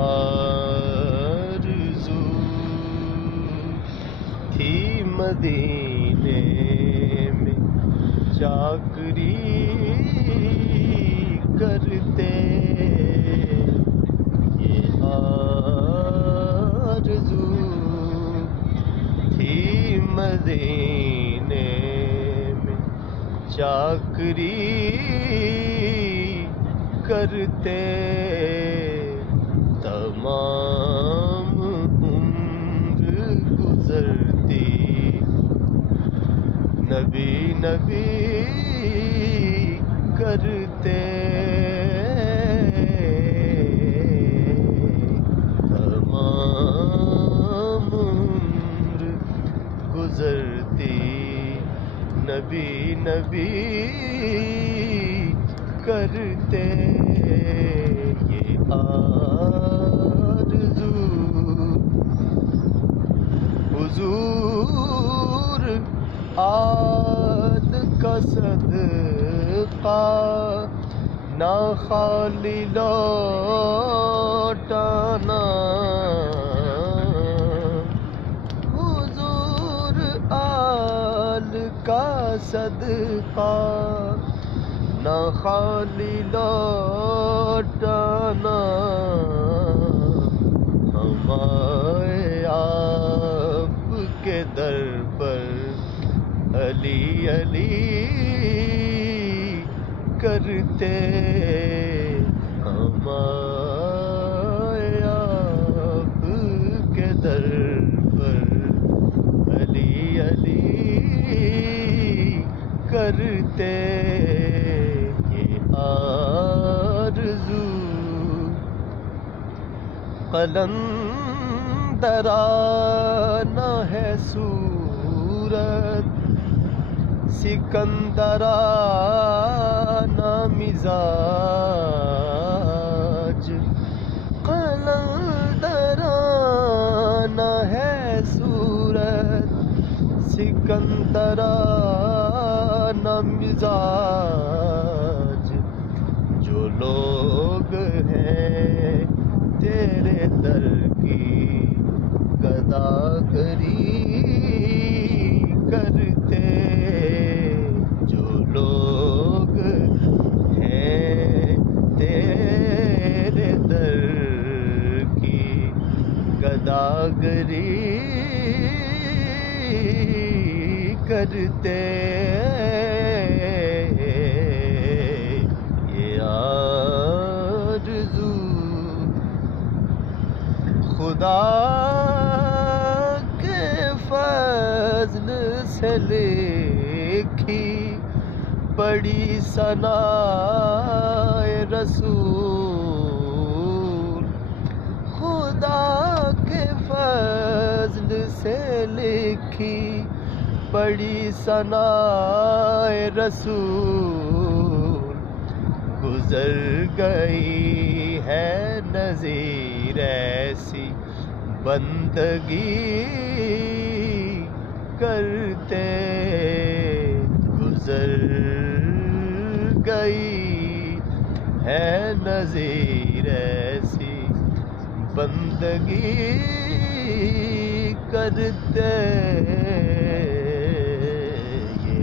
آرزو تھی مدینے میں چاکری کرتے، یہ آرزو تھی مدینے میں چاکری کرتے، تمام عمر گزرتی نبی نبی کرتے، تمام عمر گزرتی نبی نبی کرتے، یہ آرزو حضور آل کا صدقہ نہ خالی لوٹانا، حضور آل کا صدقہ نہ خالی لوٹانا، ہمارے آپ کے در پر علی علی کرتے، ہمارے آپ کے در پر علی علی کرتے، یہ آرزو قلندرانہ ہے صورت، سکندرانہ مزاج، قلندرانہ ہے صورت، سکندرانہ مزاج، جو لوگ ہیں تیرے در کی گداگری کرتے، جو لوگ ہیں تیرے در کی گداگری کرتے، یہ آرزو خدا کے فضل سے لکھی بڑی ثنائے رسول، خدا کے فضل سے لکھی بڑی ثنائے رسول، گزر گئی ہے نظیر ایسی بندگی کرتے، گزر گئی ہے نظیر ایسی بندگی کرتے، یہ